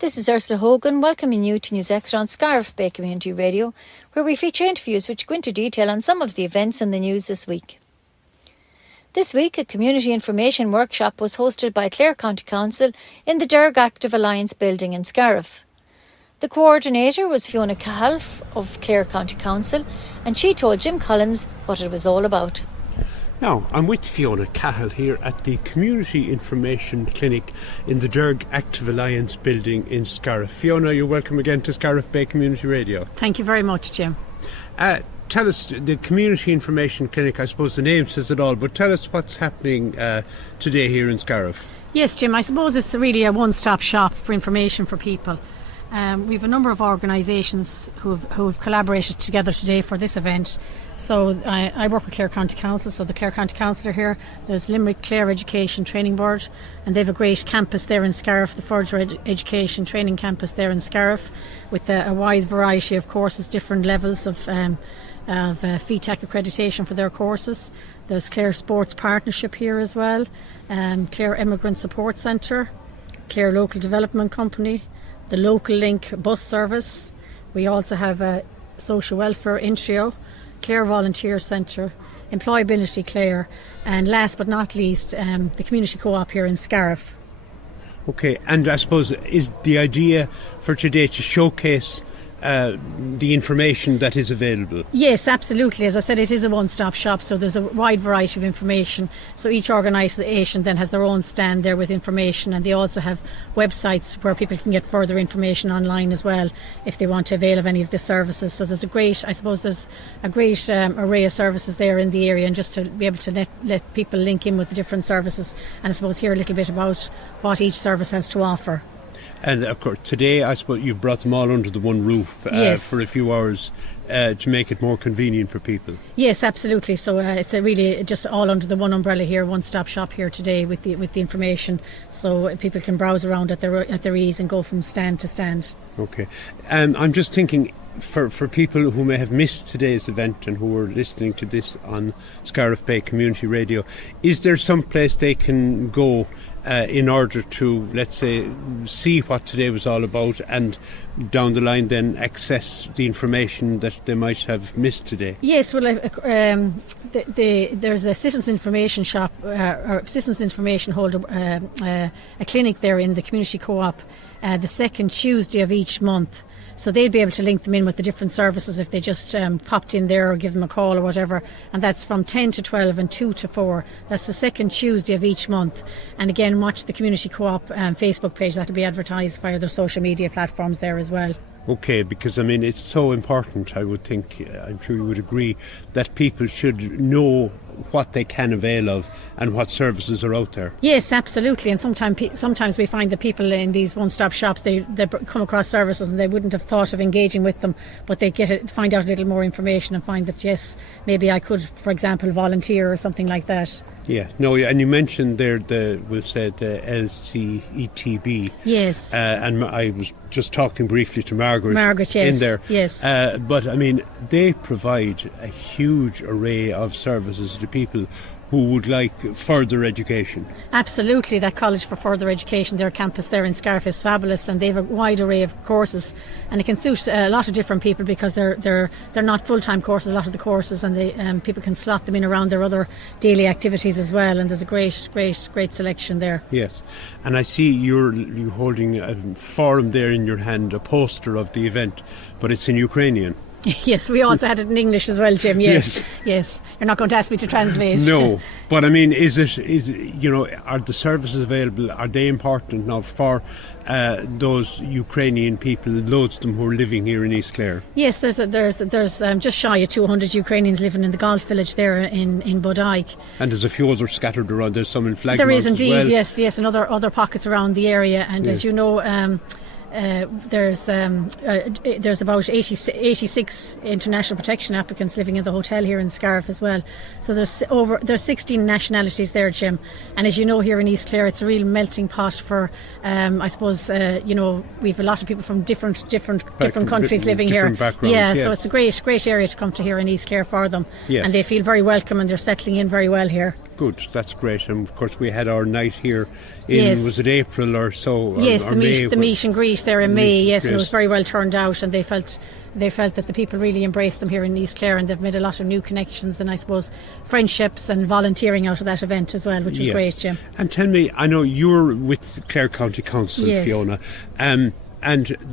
This is Ursula Hogan welcoming you to News Extra on Scariff Bay Community Radio, where we feature interviews which go into detail on some of the events in the news this week. This week, a community information workshop was hosted by Clare County Council in the Derg Active Alliance building in Scariff. The coordinator was Fiona Cahill of Clare County Council, and she told Jim Collins what it was all about. Now, I'm with Fiona Cahill here at the Community Information Clinic in the Derg Active Alliance building in Scariff. Fiona, you're welcome again to Scariff Bay Community Radio. Thank you very much, Jim. Tell us, the Community Information Clinic, I suppose the name says it all, but tell us what's happening today here in Scariff. Yes, Jim, I suppose it's really a one-stop shop for information for people. We have a number of organisations who have collaborated together today for this event. So I work with Clare County Council, so the Clare County Council are here. There's Limerick Clare Education Training Board, and they have a great campus there in Scariff, the Further Education Training Campus there in Scariff, with a wide variety of courses, different levels of FETAC accreditation for their courses. There's Clare Sports Partnership here as well, Clare Immigrant Support Centre, Clare Local Development Company, the Local Link bus service. We also have a social welfare intro, Clare Volunteer Centre, Employability Clare, and last but not least, the community co-op here in Scariff. Okay, and I suppose is the idea for today to showcase the information that is available? Yes, absolutely. As I said, it is a one-stop shop, so there's a wide variety of information. So each organisation then has their own stand there with information, and they also have websites where people can get further information online as well if they want to avail of any of the services. So there's a great array of services there in the area, and just to be able to let people link in with the different services, and I suppose hear a little bit about what each service has to offer. And of course, today I suppose you've brought them all under the one roof yes. for a few hours to make it more convenient for people. Yes, absolutely. So it's really just all under the one umbrella here, one-stop shop here today with the information, so people can browse around at their ease and go from stand to stand. Okay, I'm just thinking for people who may have missed today's event and who are listening to this on Scariff Bay Community Radio, is there some place they can go in order to, let's say, see what today was all about, and down the line then access the information that they might have missed today? Yes, well, there's a citizens information shop, or citizens information holder, a clinic there in the community co-op, the second Tuesday of each month. So they'll be able to link them in with the different services if they just popped in there or give them a call or whatever. And that's from 10 to 12 and 2 to 4. That's the second Tuesday of each month. And again, watch the Community Co-op Facebook page. That'll be advertised via their social media platforms there as well. Okay, because I mean it's so important, I would think, I'm sure you would agree, that people should know what they can avail of and what services are out there. Yes, absolutely. And sometimes we find that people in these one-stop shops, they come across services and they wouldn't have thought of engaging with them, but they find out a little more information and find that yes, maybe I could, for example, volunteer or something like that. Yeah, no, and you mentioned there the LCETB. Yes. And I was just talking briefly to Margaret yes, in there. Yes. But I mean, they provide a huge array of services to people who would like further education. Absolutely. That College for Further Education, their campus there in Scariff is fabulous, and they have a wide array of courses, and it can suit a lot of different people because they're not full-time courses, a lot of the courses, and they people can slot them in around their other daily activities as well, and there's a great selection there. Yes, and I see you're holding a forum there in your hand, a poster of the event, but it's in Ukrainian. Yes, we also had it in English as well, Jim. Yes. You're not going to ask me to translate. No, but I mean, is are the services available? Are they important now for those Ukrainian people, loads of them who are living here in East Clare? Yes, there's just shy of 200 Ukrainians living in the golf village there in Bodyke. And there's a few others scattered around. There's some in Flagmount. There is indeed, as well. Yes, and other pockets around the area. And as you know, there's about 86 international protection applicants living in the hotel here in Scariff as well. So there's 16 nationalities there, Jim. And as you know, here in East Clare, it's a real melting pot for I suppose we've a lot of people from different countries living here. Yeah, yes. So it's a great area to come to here in East Clare for them. Yes. And they feel very welcome and they're settling in very well here. good. That's great. And of course, we had our night here in, Yes. was it April or so? Yes, or the May, meet and greet there in May. Yes, and it yes. was very well turned out, and they felt that the people really embraced them here in East Clare, and they've made a lot of new connections and I suppose friendships and volunteering out of that event as well, which was Yes. great, Jim. And tell me, I know you're with Clare County Council, Yes. Fiona, and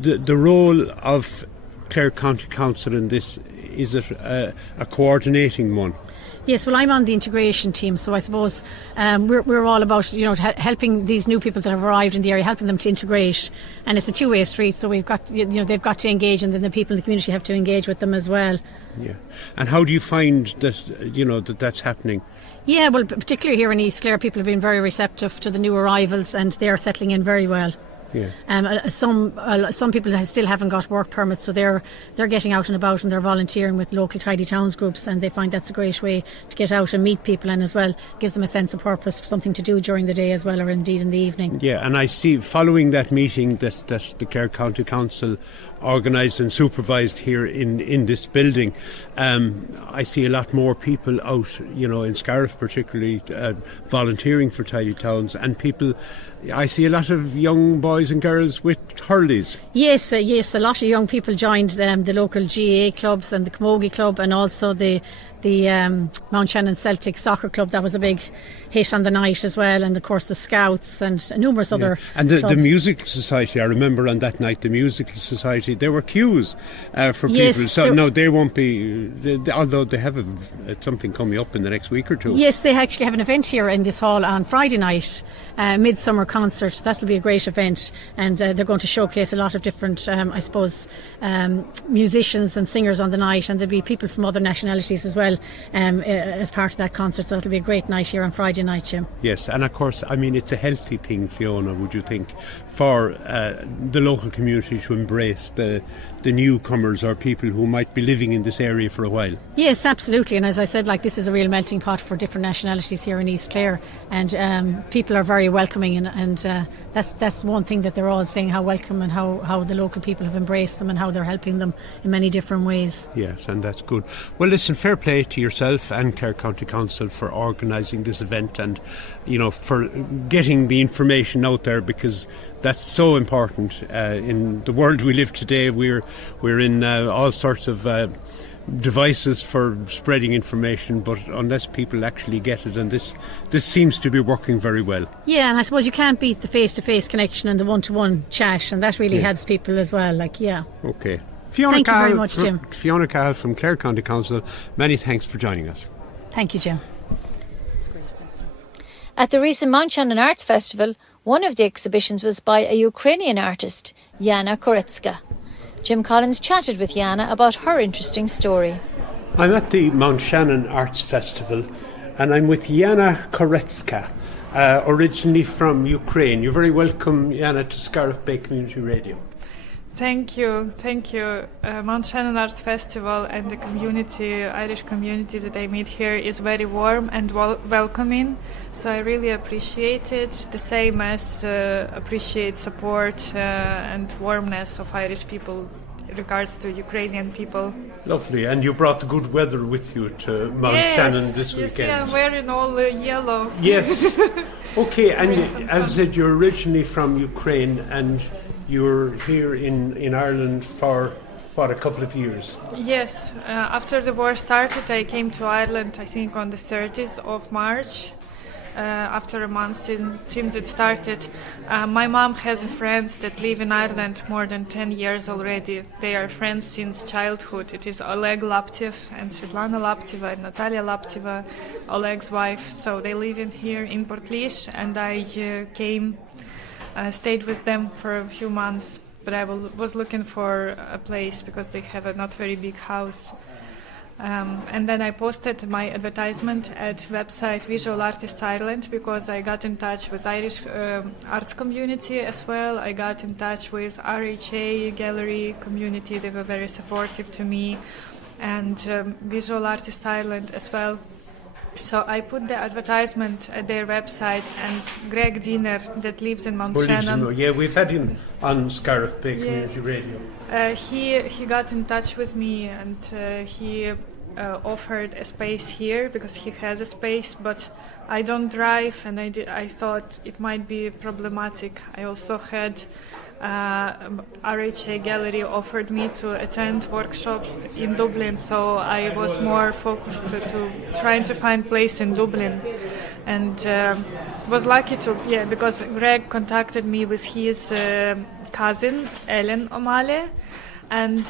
the role of Clare County Council in this, is it a coordinating one? Yes, well, I'm on the integration team, so I suppose we're all about helping these new people that have arrived in the area, helping them to integrate, and it's a two-way street. So we've got they've got to engage, and then the people in the community have to engage with them as well. Yeah, and how do you find that that's happening? Yeah, well, particularly here in East Clare, people have been very receptive to the new arrivals, and they are settling in very well. Yeah. Some people still haven't got work permits, so they're getting out and about, and they're volunteering with local tidy towns groups, and they find that's a great way to get out and meet people, and as well gives them a sense of purpose, something to do during the day as well, or indeed in the evening. Yeah, and I see following that meeting that the Clare County Council organised and supervised here in this building, I see a lot more people out, in Scariff particularly, volunteering for tidy towns, and people. I see a lot of young boys and girls with hurleys. Yes, a lot of young people joined the local GAA clubs and the Camogie Club, and also the Mountshannon Celtic Soccer Club. That was a big hit on the night as well, and of course the Scouts and numerous other and the clubs. Musical Society, I remember on that night, the Musical Society, there were queues for Yes, people, so no, they won't be, although they have something coming up in the next week or two. Yes, they actually have an event here in this hall on Friday night, Midsummer Concert. That'll be a great event, and they're going to showcase a lot of different, musicians and singers on the night, and there'll be people from other nationalities as well as part of that concert, so it'll be a great night here on Friday night, Jim. Yes, and of course, I mean, it's a healthy thing, Fiona, would you think, for the local community to embrace the newcomers or people who might be living in this area for a while? Yes, absolutely, and as I said, this is a real melting pot for different nationalities here in East Clare, and people are very welcoming, and that's one thing that they're all saying, how welcome and how the local people have embraced them and how they're helping them in many different ways. Yes, and that's good. Well, listen, fair play to yourself and Clare County Council for organising this event, and for getting the information out there, because that's so important in the world we live today. We're in all sorts of devices for spreading information, but unless people actually get it, and this seems to be working very well. Yeah, and I suppose you can't beat the face-to-face connection and the one-to-one chat, and that really helps people as well. Okay. Fiona Thank you Cahill, very much, Jim. Fiona Cahill from Clare County Council, many thanks for joining us. Thank you, Jim. At the recent Mountshannon Arts Festival, one of the exhibitions was by a Ukrainian artist, Yana Koretska. Jim Collins chatted with Yana about her interesting story. I'm at the Mountshannon Arts Festival, and I'm with Yana Koretska, originally from Ukraine. You're very welcome, Yana, to Scariff Bay Community Radio. Thank you. Mountshannon Arts Festival and the Irish community that I meet here is very warm and welcoming, so I really appreciate it, the same as appreciate support and warmness of Irish people in regards to Ukrainian people. Lovely, and you brought the good weather with you to Mountshannon this weekend. Yes, I'm wearing all yellow. Yes. Okay, and as I said, you're originally from Ukraine, and you're here in Ireland for, a couple of years? Yes, after the war started, I came to Ireland, I think on the 30th of March, after a month since it started. My mom has friends that live in Ireland more than 10 years already. They are friends since childhood. It is Oleg Laptev and Svetlana Lapteva and Natalia Lapteva, Oleg's wife. So they live here in Portlish, and I came. Stayed with them for a few months, but I was looking for a place because they have a not very big house. And then I posted my advertisement at website Visual Artists Ireland, because I got in touch with Irish arts community as well. I got in touch with RHA gallery community. They were very supportive to me, and Visual Artists Ireland as well. So I put the advertisement at their website, and Greg Diener, that lives in Mountshannon. Yeah, we've had him on Scariff Bay Community Radio. He got in touch with me, and he offered a space here because he has a space, but I don't drive, and I thought it might be problematic. I also had RHA Gallery offered me to attend workshops in Dublin, so I was more focused to trying to find place in Dublin, and was lucky to, because Greg contacted me with his cousin Ellen O'Malley and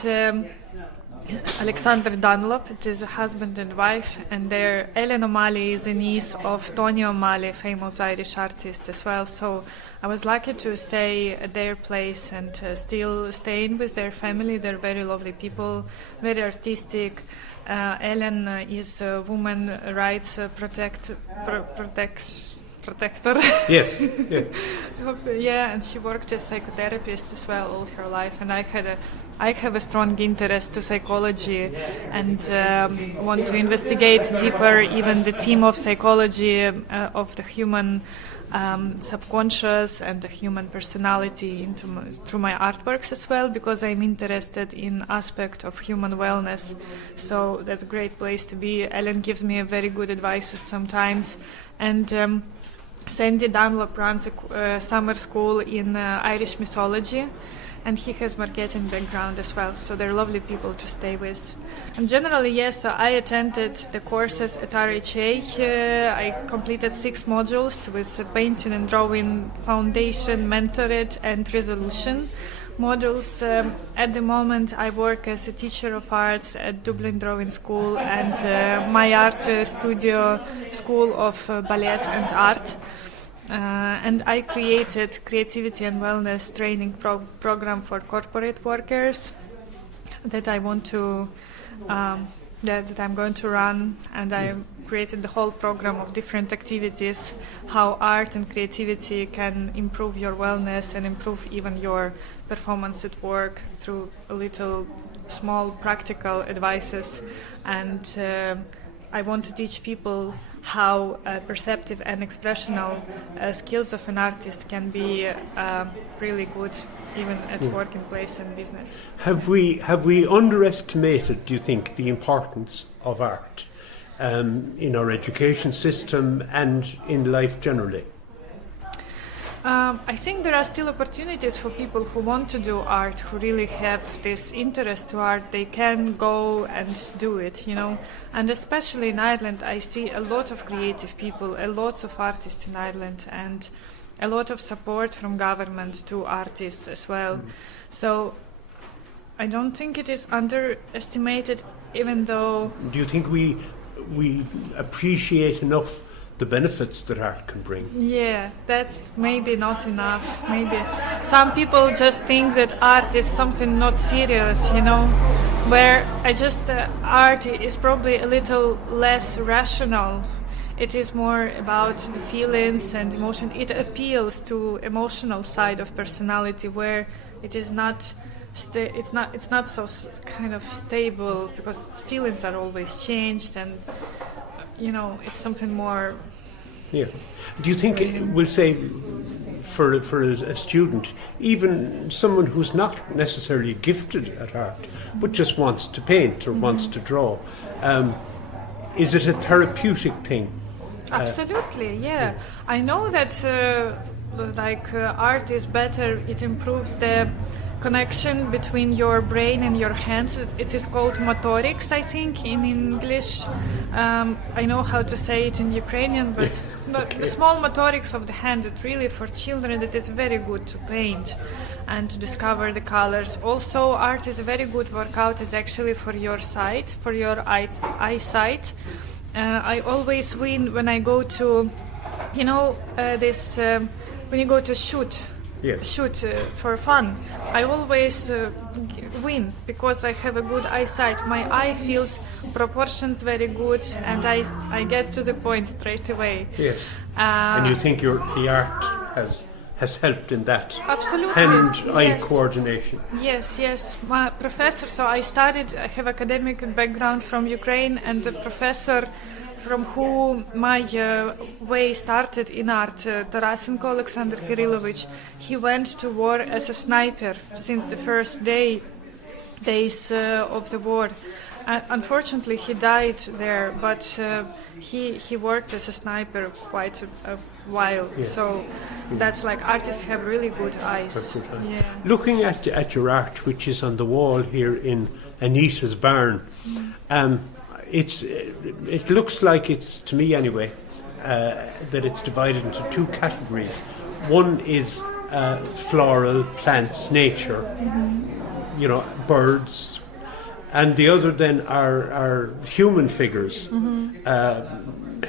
Alexander Dunlop. It is a husband and wife, and Ellen O'Malley is a niece of Tony O'Malley, famous Irish artist as well. So I was lucky to stay at their place and still staying with their family. They're very lovely people, very artistic. Ellen is a woman rights protector. Yes. Yeah, and she worked as psychotherapist as well all her life. And I have a strong interest to psychology and want to investigate deeper even the theme of psychology of the human subconscious and the human personality through my artworks as well, because I'm interested in aspect of human wellness. So that's a great place to be. Ellen gives me a very good advice sometimes, and Sandy Dunlop runs a summer school in Irish mythology, and he has marketing background as well, so they're lovely people to stay with. And generally, yes, I attended the courses at RHA. I completed 6 modules with painting and drawing foundation, mentored, and resolution modules. At the moment, I work as a teacher of arts at Dublin Drawing School and my art studio, School of Ballet and Art. And I created creativity and wellness training program for corporate workers that I want to that I'm going to run, and I created the whole program of different activities, how art and creativity can improve your wellness and improve even your performance at work through a little small practical advices. And I want to teach people how perceptive and expressional skills of an artist can be really good even at working place and business. Have we underestimated, do you think, the importance of art in our education system and in life generally? I think there are still opportunities for people who want to do art, who really have this interest to art. They can go and do it, And especially in Ireland, I see a lot of creative people, a lot of artists in Ireland, and a lot of support from government to artists as well. So I don't think it is underestimated, even though... Do you think we appreciate enough the benefits that art can bring? Yeah, that's maybe not enough. Maybe some people just think that art is something not serious, where art is probably a little less rational. It is more about the feelings and emotion. It appeals to emotional side of personality, where it is not it's not so kind of stable, because feelings are always changed, and it's something more. Yeah. Do you think, we'll say, for a student, even someone who's not necessarily gifted at art, but just wants to paint or wants to draw, is it a therapeutic thing? Absolutely, yeah. I know that art is better. It improves the connection between your brain and your hands. It is called motorics, I think, in English. I know how to say it in Ukrainian, but the small motorics of the hand, that really for children it is very good to paint and to discover the colors. Also, art is a very good workout, is actually for your sight, for your eyesight. I always win when I go to, when you go to shoot for fun. I always win because I have a good eyesight. My eye feels proportions very good, and I get to the point straight away. Yes. And you think the art has helped in that? Absolutely. Hand-eye coordination. Yes. My professor, so I have academic background from Ukraine, and the professor from whom my way started in art, Tarasenko Alexander Kirillovich, he went to war as a sniper since the first days of the war. Unfortunately, he died there, but he worked as a sniper quite a while. Yeah. So that's like artists have really good eyes. Yeah. Looking at your art, which is on the wall here in Anita's barn, it looks like it's, to me anyway, that it's divided into two categories. One is floral, plants, nature, birds, and the other then are human figures,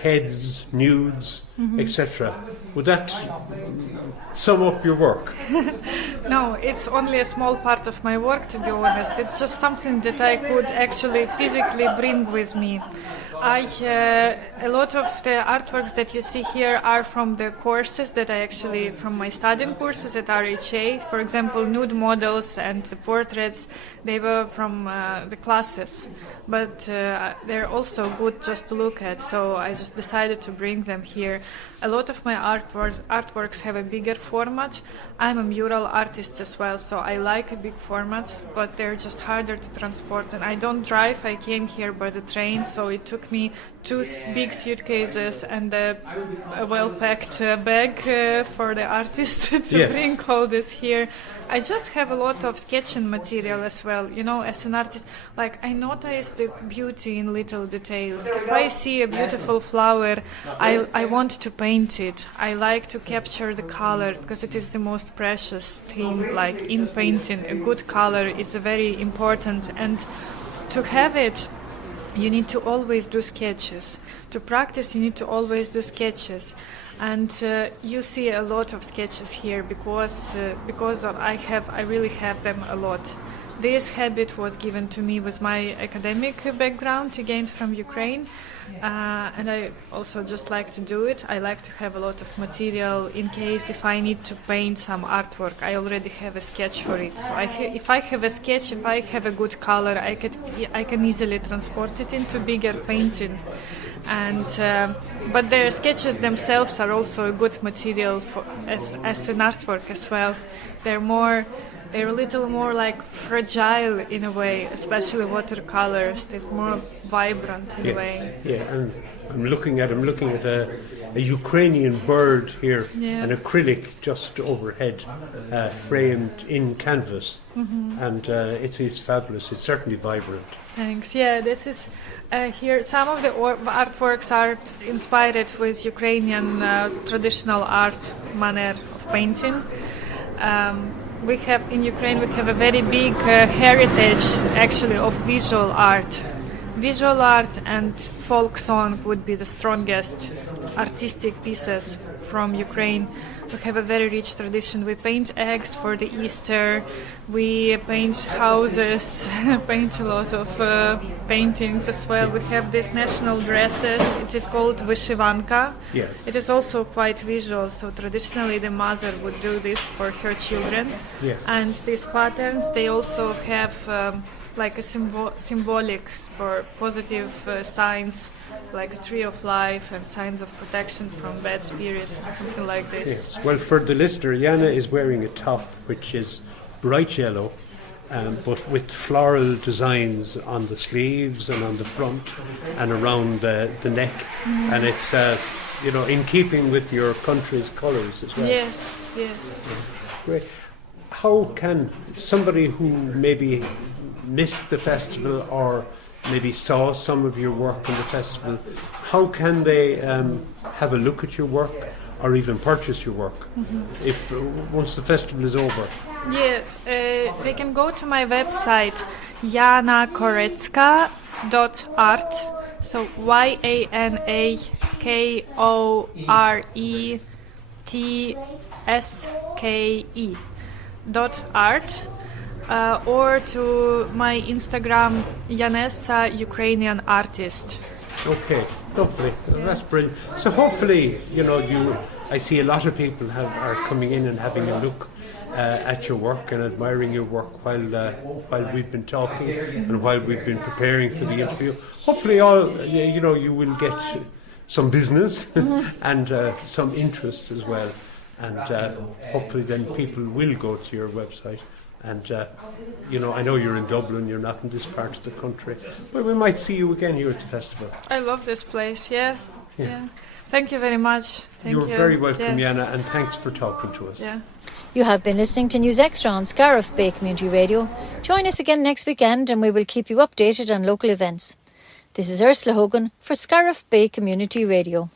heads, nudes, etc. Would that sum up your work? No, it's only a small part of my work, to be honest. It's just something that I could actually physically bring with me. A lot of the artworks that you see here are from the courses that from my studying courses at RHA. For example, nude models and the portraits, they were from the classes. But they're also good just to look at, so I just decided to bring them here. A lot of my artworks have a bigger format. I'm a mural artist as well, so I like big formats, but they're just harder to transport. And I don't drive, I came here by the train, so it took me 2 big suitcases and a well-packed bag for the artist to bring all this here. I just have a lot of sketching material as well. As an artist, I notice the beauty in little details. If I see a beautiful flower, I want to paint it. I like to capture the color because it is the most precious thing. In painting, a good color is very important, and to have it, you need to always do sketches. To practice, you need to always do sketches. And you see a lot of sketches here because I really have them a lot. This habit was given to me with my academic background, again from Ukraine, and I also just like to do it. I like to have a lot of material in case if I need to paint some artwork, I already have a sketch for it. So if I have a sketch, if I have a good color, I can easily transport it into bigger painting. And but the sketches themselves are also a good material as an artwork as well. They're a little more fragile in a way, especially watercolors. They're more vibrant in a way. Yeah, and I'm looking at a Ukrainian bird here, an acrylic just overhead, framed in canvas, and it is fabulous. It's certainly vibrant. Thanks. Yeah, this is here. Some of the artworks are inspired with Ukrainian traditional art manner of painting. In Ukraine we have a very big heritage actually of visual art. Visual art and folk song would be the strongest artistic pieces from Ukraine. We have a very rich tradition. We paint eggs for the Easter, we paint houses, paint a lot of paintings as well. We have these national dresses. It is called vyshivanka. Yes. It is also quite visual, so traditionally the mother would do this for her children. Yes. And these patterns, they also have a symbolic for positive signs, like a tree of life and signs of protection from bad spirits and something like this. Yes. Well, for the listener, Yana is wearing a top which is bright yellow, but with floral designs on the sleeves and on the front and around the neck, and it's in keeping with your country's colours as well. Yes. Great. How can somebody who maybe missed the festival or maybe saw some of your work in the festival, how can they have a look at your work or even purchase your work if once the festival is over? Yes, they can go to my website yanakoretska.art, so YANAKORETSKE.art, or to my Instagram, Yanessa Ukrainian Artist. Okay, lovely. That's brilliant. So hopefully, I see a lot of people are coming in and having a look at your work and admiring your work while we've been talking and while we've been preparing for the interview. Hopefully, you will get some business and some interest as well, and hopefully then people will go to your website And, I know you're in Dublin, you're not in this part of the country, but we might see you again here at the festival. I love this place, yeah. Thank you very much. You're very welcome, Yana, and thanks for talking to us. Yeah. You have been listening to News Extra on Scariff Bay Community Radio. Join us again next weekend and we will keep you updated on local events. This is Ursula Hogan for Scariff Bay Community Radio.